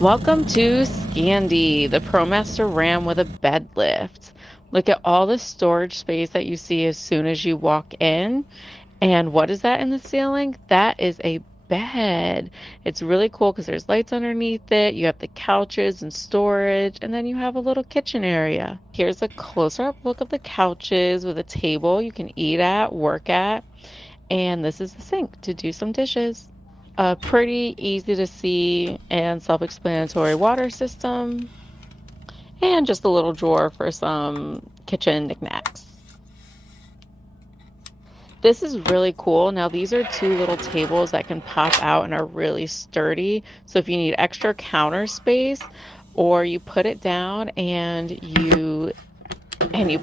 Welcome to Scandy, the Promaster Ram with a bed lift. Look at all the storage space that you see as soon as you walk in. And what is that in the ceiling? That is a bed. It's really cool because there's lights underneath it. You have the couches and storage, and then you have a little kitchen area. Here's a closer up look of the couches with a table you can eat at, work at. And this is the sink to do some dishes. A pretty easy to see and self-explanatory water system, and just a little drawer for some kitchen knickknacks. This is really cool. Now, these are two little tables that can pop out and are really sturdy. So if you need extra counter space, or you put it down and you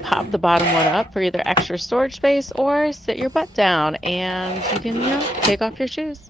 pop the bottom one up for either extra storage space, or sit your butt down and you can, take off your shoes.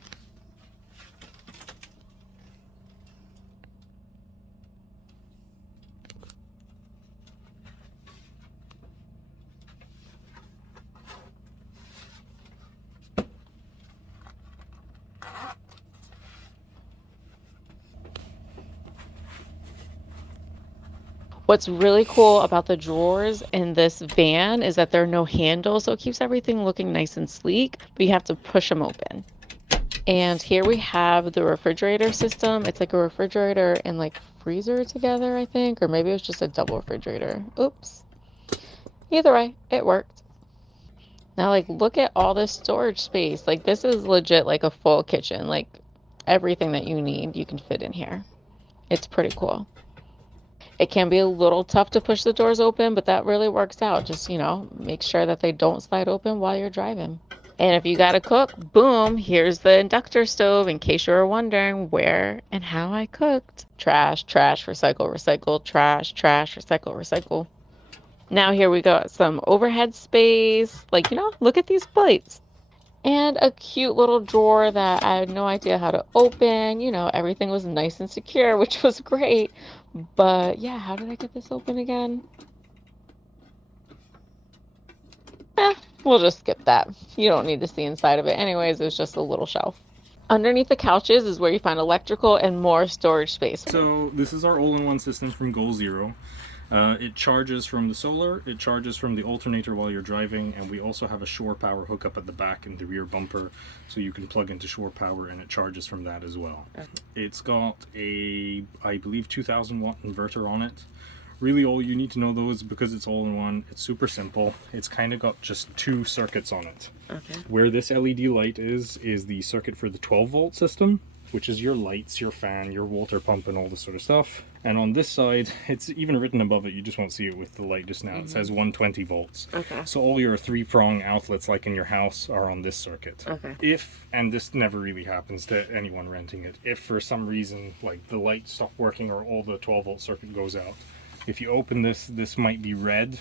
What's really cool about the drawers in this van is that there are no handles, so it keeps everything looking nice and sleek, but you have to push them open. And here we have the refrigerator system. It's like a refrigerator and like freezer together, I think, or maybe it was just a double refrigerator. Oops. Either way, it worked. Now, like, look at all this storage space. Like, this is legit like a full kitchen. Like, everything that you need, you can fit in here. It's pretty cool. It can be a little tough to push the doors open, but that really works out. Just, make sure that they don't slide open while you're driving. And if you gotta cook, boom, here's the inductor stove in case you were wondering where and how I cooked. Trash, trash, recycle, recycle, trash, trash, recycle, recycle. Now here we go, some overhead space. Like, look at these plates. And a cute little drawer that I had no idea how to open. Everything was nice and secure, which was great. But yeah, how did I get this open again? We'll just skip that. You don't need to see inside of it. Anyways, it's just a little shelf. Underneath the couches is where you find electrical and more storage space. So this is our all-in-one system from Goal Zero. It charges from the solar, it charges from the alternator while you're driving, and we also have a shore power hookup at the back in the rear bumper, so you can plug into shore power and it charges from that as well. Okay. It's got a, I believe, 2000 watt inverter on it. Really all you need to know though is because it's all in one, it's super simple. It's kind of got just two circuits on it. Okay. Where this LED light is the circuit for the 12 volt system, which is your lights, your fan, your water pump, and all this sort of stuff. And on this side, it's even written above it, you just won't see it with the light just now. It says 120 volts. Okay. So all your three-prong outlets, like in your house, are on this circuit. Okay. If, and this never really happens to anyone renting it, if for some reason, like the light stopped working or all the 12 volt circuit goes out, if you open this might be red.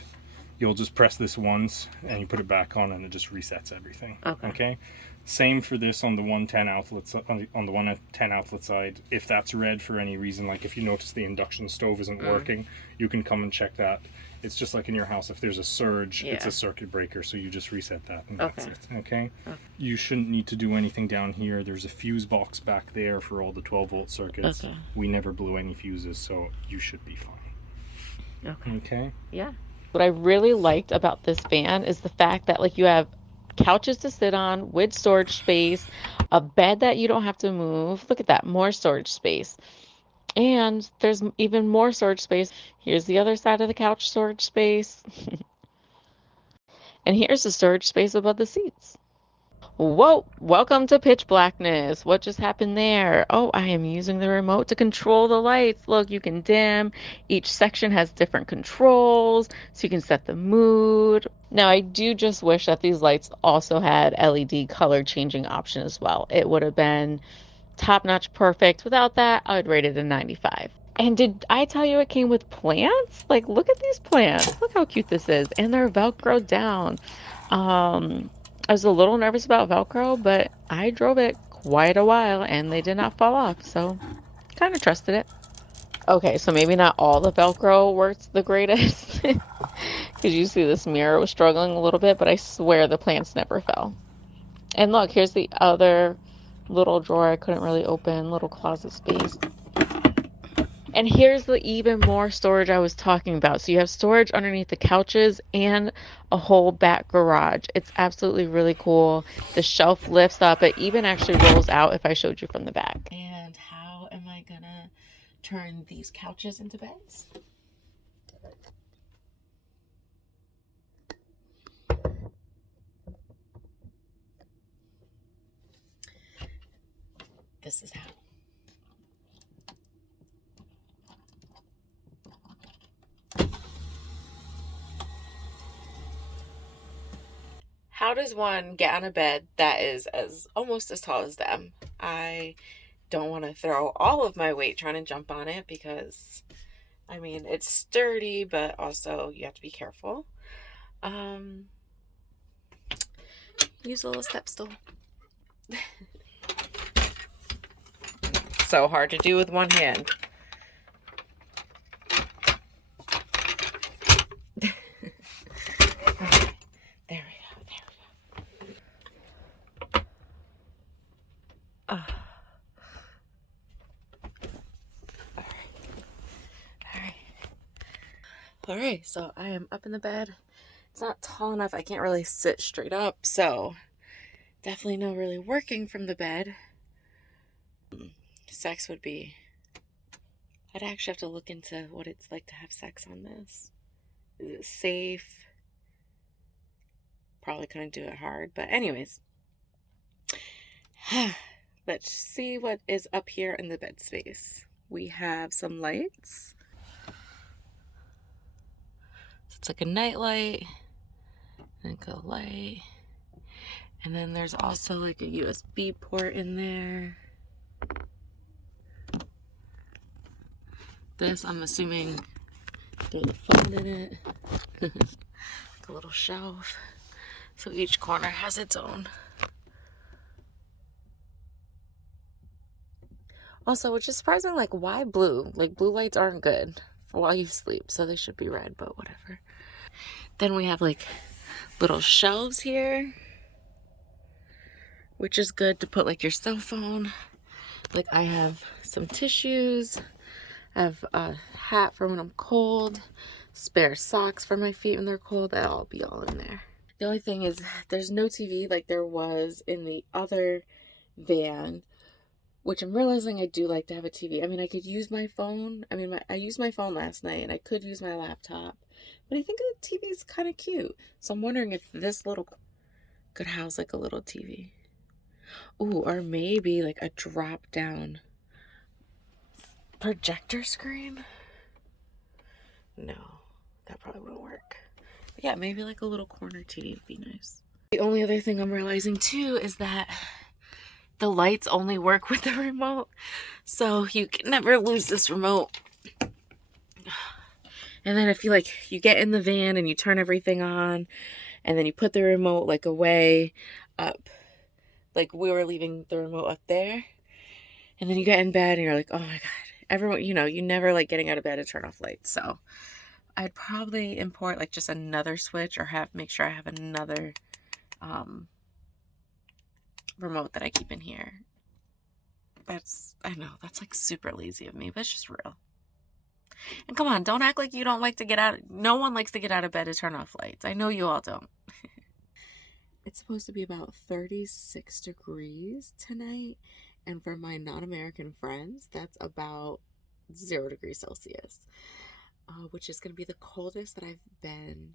You'll just press this once and you put it back on and it just resets everything. Okay? Same for this on the 110 outlets, on the 110 outlet side. If that's red for any reason, like if you notice the induction stove isn't working, you can come and check that. It's just like in your house, if there's a surge, it's a circuit breaker, so you just reset that and that's it. Okay? You shouldn't need to do anything down here. There's a fuse box back there for all the 12 volt circuits. We never blew any fuses, so you should be fine. Okay? Yeah. What I really liked about this van is the fact that like you have couches to sit on with storage space, a bed that you don't have to move. Look at that, more storage space. And there's even more storage space. Here's the other side of the couch storage space. And here's the storage space above the seats. Whoa, welcome to pitch blackness. What just happened there? Oh, I am using the remote to control the lights. Look, you can dim. Each section has different controls, so you can set the mood. Now, I do just wish that these lights also had LED color changing option as well. It would have been top-notch perfect. Without that, I would rate it a 95. And did I tell you it came with plants? Like, look at these plants. Look how cute this is. And they're Velcroed down. I was a little nervous about Velcro, but I drove it quite a while and they did not fall off, so kind of trusted it. Okay, so maybe not all the Velcro works the greatest, because you see this mirror was struggling a little bit, but I swear the plants never fell. And look, here's the other little drawer I couldn't really open, little closet space. And here's the even more storage I was talking about. So you have storage underneath the couches and a whole back garage. It's absolutely really cool. The shelf lifts up. It even actually rolls out if I showed you from the back. And how am I gonna turn these couches into beds? This is how. How does one get on a bed that is almost as tall as them? I don't want to throw all of my weight trying to jump on it because, I mean, it's sturdy, but also you have to be careful. Use a little step stool. So hard to do with one hand. Okay, there we go. All right, so I am up in the bed. It's not tall enough. I can't really sit straight up, so definitely no really working from the bed. Sex would be... I'd actually have to look into what it's like to have sex on this. Is it safe? Probably couldn't do it hard, but anyways. Let's see what is up here in the bed space. We have some lights. So it's like a night light, like a light. And then there's also like a USB port in there. This, I'm assuming there's a phone in it. Like a little shelf. So each corner has its own. Also, which is surprising, like, why blue? Like, blue lights aren't good for while you sleep, so they should be red, but whatever. Then we have, like, little shelves here, which is good to put, like, your cell phone. Like, I have some tissues. I have a hat for when I'm cold. Spare socks for my feet when they're cold. That'll be all in there. The only thing is, there's no TV like there was in the other van, which I'm realizing I do like to have a TV. I mean, I could use my phone. I mean, I used my phone last night, and I could use my laptop. But I think the TV is kind of cute. So I'm wondering if this little could house, like, a little TV. Ooh, or maybe, like, a drop-down projector screen? No, that probably wouldn't work. But yeah, maybe, like, a little corner TV would be nice. The only other thing I'm realizing, too, is that the lights only work with the remote, so you can never lose this remote. And then if you get in the van and you turn everything on, and then you put the remote, like, away up, like we were leaving the remote up there, and then you get in bed and you're like, oh my god, everyone, you never like getting out of bed to turn off lights. So I'd probably import like just another switch, or make sure I have another remote that I keep in here. I know, that's like super lazy of me, but it's just real. And come on, don't act like you don't like to get out. No one likes to get out of bed to turn off lights. I know you all don't. It's supposed to be about 36 degrees tonight. And for my non-American friends, that's about 0 degrees Celsius. Which is going to be the coldest that I've been.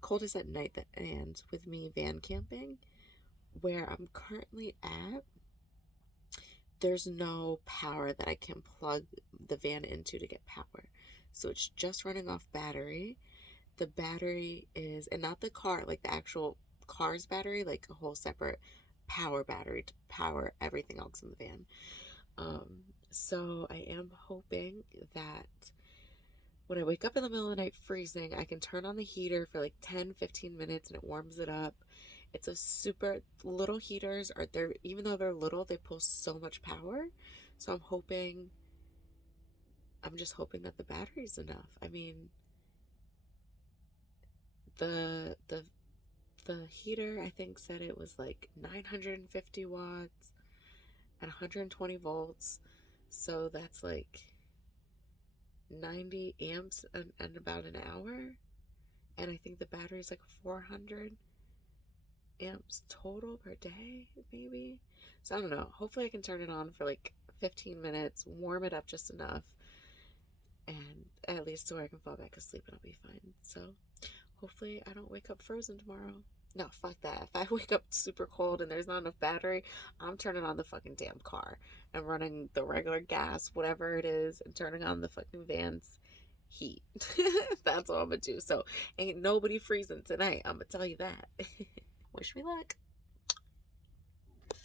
Coldest at night that ends with me van camping. Where I'm currently at, there's no power that I can plug the van into to get power. So it's just running off battery. The battery is, and not the car, like the actual car's battery, like a whole separate power battery to power everything else in the van. So I am hoping that when I wake up in the middle of the night freezing, I can turn on the heater for like 10-15 minutes and it warms it up. It's a super little heaters, are there, even though they're little, they pull so much power. So I'm just hoping that the battery's enough. I mean, the heater, I think, said it was like 950 watts and 120 volts. So that's like 90 amps in about an hour. And I think the battery's like 400 amps total per day, maybe. So I don't know. Hopefully I can turn it on for like 15 minutes, warm it up just enough, and at least so I can fall back asleep and I'll be fine. So hopefully I don't wake up frozen tomorrow. No, fuck that. If I wake up super cold and there's not enough battery, I'm turning on the fucking damn car and running the regular gas, whatever it is, and turning on the fucking van's heat. That's what I'm gonna do. So ain't nobody freezing tonight. I'm gonna tell you that. Wish me luck.